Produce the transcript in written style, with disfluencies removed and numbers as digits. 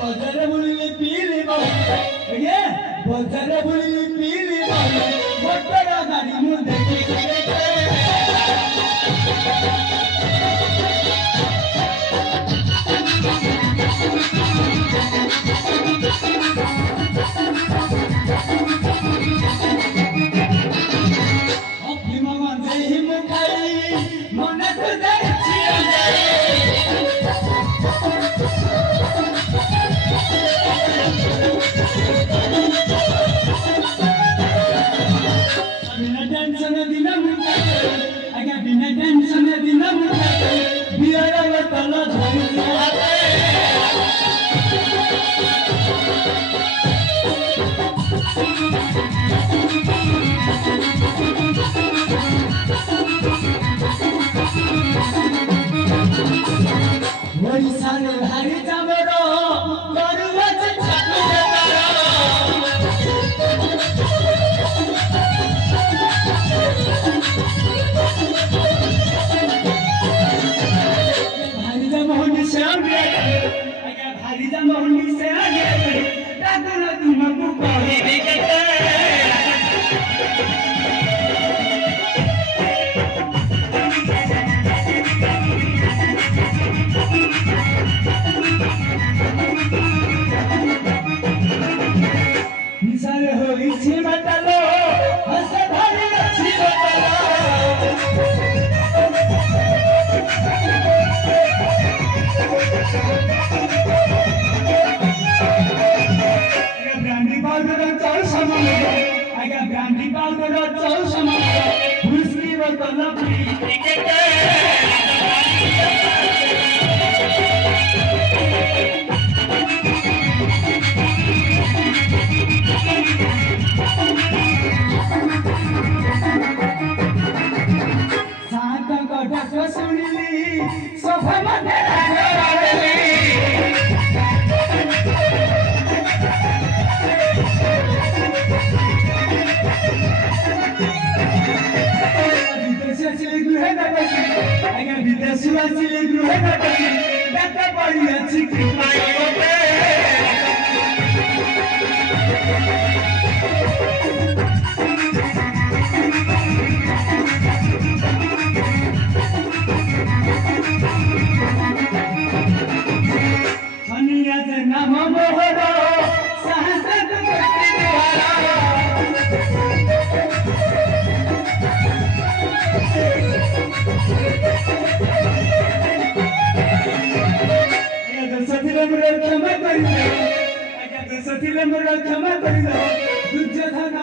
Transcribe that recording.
বজারে বলিলে পিলে আগে বজারে বলিলে পিলে বটরা গাড়ি মু দেখি ওড়িশারে ভারি যাবর করুয়াছ ছাকুরে ভারি যাবহনি সে আগে আগে ভারি যাবহনি সে আগে ডাকুন তুমকু কহিবি কেতে নিশারে হইছি মাতালো হাসে ধরে আছি মাতালো আগে ব্র্যান্ডি পাউডার চাল সামান আগে ব্র্যান্ডি পাউডার চাল সামান হুইস্কি বোতল ক্রিকেটে শুনিলি সভা মাঠে বিদেশে ছিলে গৃহে ডাকাছি আগে বিদেশে আসিলে গৃহে ডাকাছি ডাকা পড়িয়াছি কৃপায় নাম মোহর সাহস ক্ষমা করিল দুর্যোধন